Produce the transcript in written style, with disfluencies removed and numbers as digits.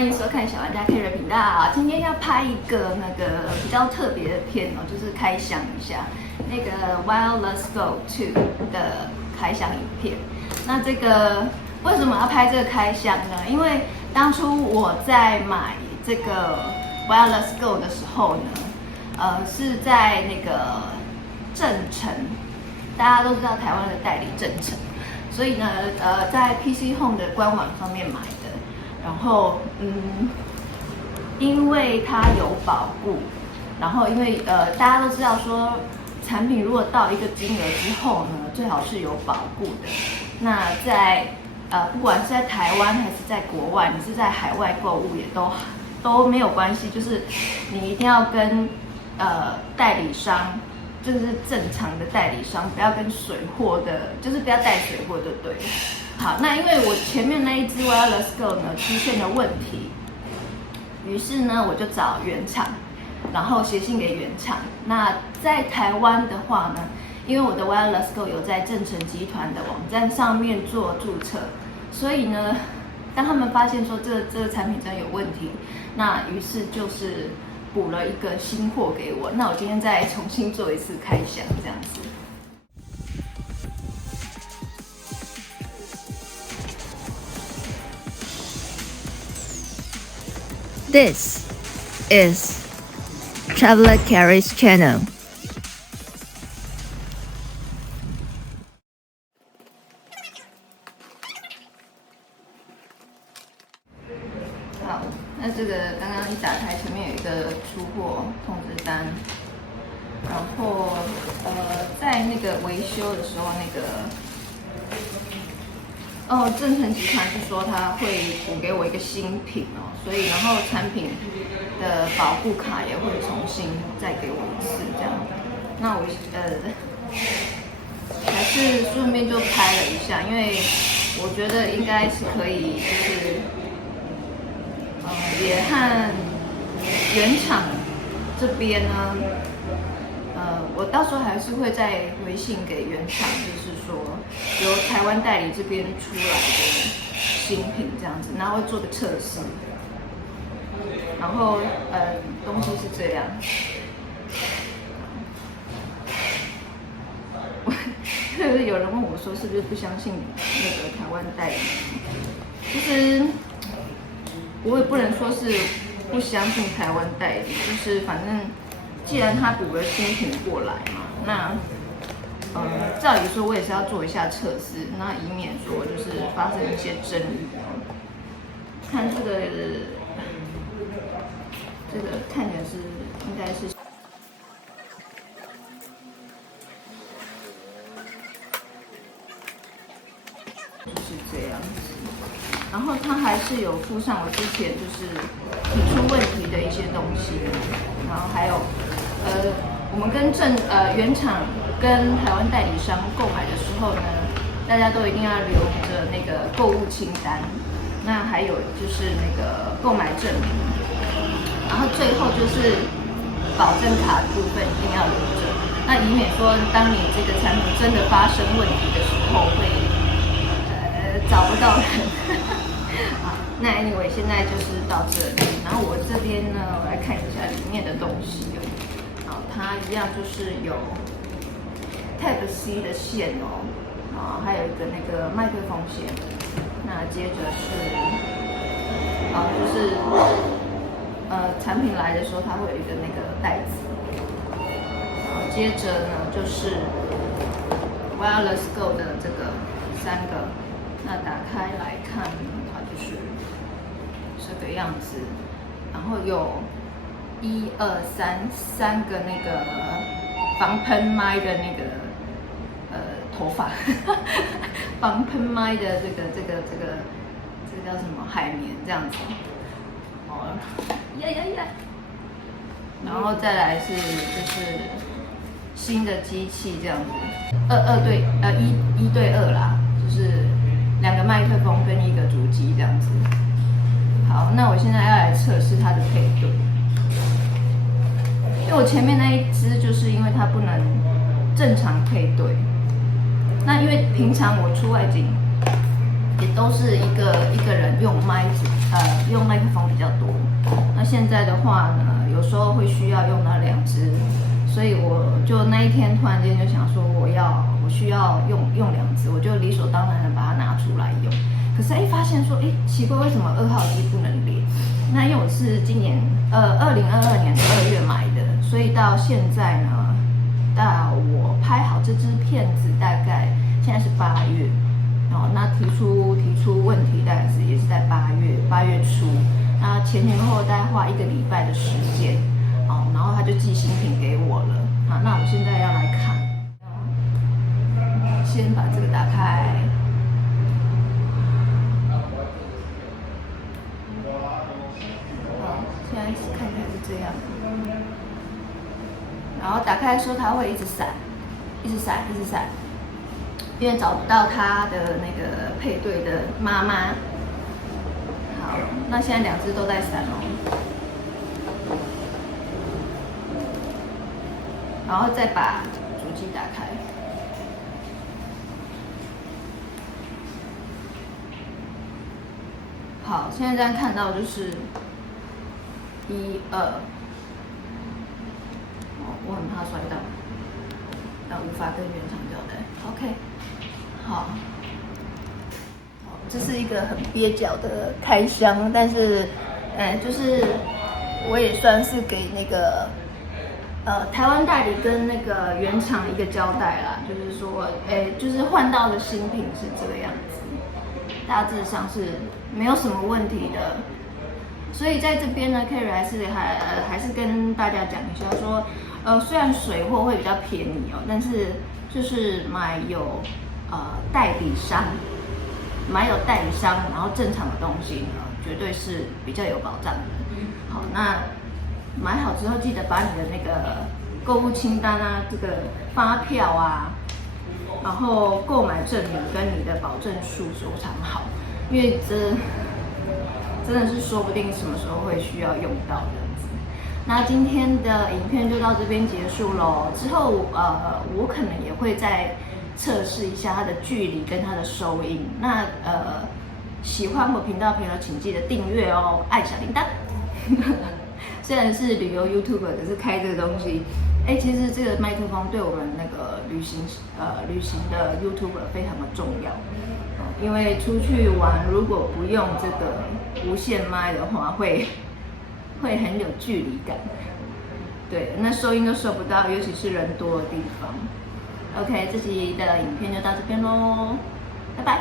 欢迎收看小玩家 K 的频道。今天要拍一个比较特别的片哦，就是开箱一下那个 Wireless Go 2的开箱影片。那这个为什么要拍这个开箱呢？因为当初我在买这个 Wireless Go 的时候呢，是在那个正成，大家都知道台湾的代理正成，所以呢，在 PC Home 的官网上面买的。然后，因为它有保固，然后因为大家都知道说，产品如果到一个金额之后呢，最好是有保固的。那在不管是在台湾还是在国外，你是在海外购物也都没有关系，就是你一定要跟代理商，就是正常的代理商，不要跟水货的，就是不要带水货就对了。好，那因为我前面那一支 Wireless Go 呢出现了问题，于是呢我就找原厂，然后写信给原厂。那在台湾的话呢，因为我的 Wireless Go 有在正成集团的网站上面做注册，所以呢，当他们发现说这个产品真的有问题，那于是就是补了一个新货给我。那我今天再重新做一次开箱，这样子。This is Traveler Carrie's channel. 好，那这个刚刚一打开，前面有一个出货通知单，然后在那个维修的时候，正成集团是说他会补给我一个新品哦，所以然后产品的保护卡也会重新再给我一次这样。那我还是顺便就拍了一下，因为我觉得应该是可以，就是也和原厂这边呢，我到时候还是会再回信给原厂，就是说由台湾代理这边出来的新品这样子，然后会做个测试。然后东西是这样。有人问我说是不是不相信那个台湾代理？其实我也不能说是不相信台湾代理，就是反正既然他补了新品过来嘛，那照理说我也是要做一下测试，那以免说就是发生一些争议。看这个看起来是应该是。就是这样子，然后它还是有附上我之前就是提出问题的一些东西，然后还有我们跟原厂跟台湾代理商购买的时候呢，大家都一定要留着那个购物清单，那还有就是那个购买证明，然后最后就是保证卡的部分一定要留着，那以免说当你这个产品真的发生问题的时候会找不到人。好，那 anyway 现在就是到这里，然后我这边呢，我来看一下里面的东西哦。好，它一样就是有 Type C 的线哦，啊，还有一个那个麦克风线。那接着是，就是产品来的时候它会有一个那个袋子。然后接着呢就是 Wireless Go 的这个3个。那打开来看，它就是这个样子，然后有3个那个防喷麦的那个头发，防喷麦的这个叫什么海绵这样子，然后再来是就是新的机器这样子，1对2啦，就是2个麦克风跟1个主机这样子。好，那我现在要来测试它的配对，因为我前面那一支就是因为它不能正常配对，那因为平常我出外景也都是一个人用用麦克风比较多。那现在的话呢，有时候会需要用到2支，所以我就那一天突然间就想说，我需要用2支，我就理所当然的把它拿出来用。可是发现说奇怪，为什么2号机不能连？那因为我是今年2022年2月买的，所以到现在呢，到我拍好这支片子，大概现在是8月。那提出问题大概也是在8月初，那前后大概花1个礼拜的时间，然后他就寄新品给我了。那我现在要来看，先把这个打开。现在看起来是这样，然后打开的时候它会一直闪，一直闪，因为找不到它的那个配对的妈妈。好，那现在2只都在闪哦，然后再把主机打开。好，现在这样看到就是1、2，我很怕摔到，无法跟原厂交代。OK， 好，这是一个很蹩脚的开箱，但是，就是我也算是给那个台湾代理跟那个原厂一个交代啦，就是说，就是换到的新品是这个样子，大致上是没有什么问题的。所以在这边呢 ，Kerry 还是跟大家讲一下说，虽然水货会比较便宜哦，但是就是买有代理商，然后正常的东西呢，绝对是比较有保障的。好，那买好之后记得把你的那个购物清单啊，这个发票啊，然后购买证明跟你的保证书收藏好，因为真的是说不定什么时候会需要用到这样子。那今天的影片就到这边结束咯。之后我可能也会再测试一下它的距离跟它的收音。那喜欢我频道的朋友请记得订阅哦，按小铃铛。虽然是旅游 YouTuber， 可是开这个东西，其实这个麦克风对我们那个旅行的 YouTuber 非常的重要。因为出去玩如果不用这个无线麦的话，会很有距离感。对，那收音都收不到，尤其是人多的地方。OK， 这期的影片就到这边咯，拜拜。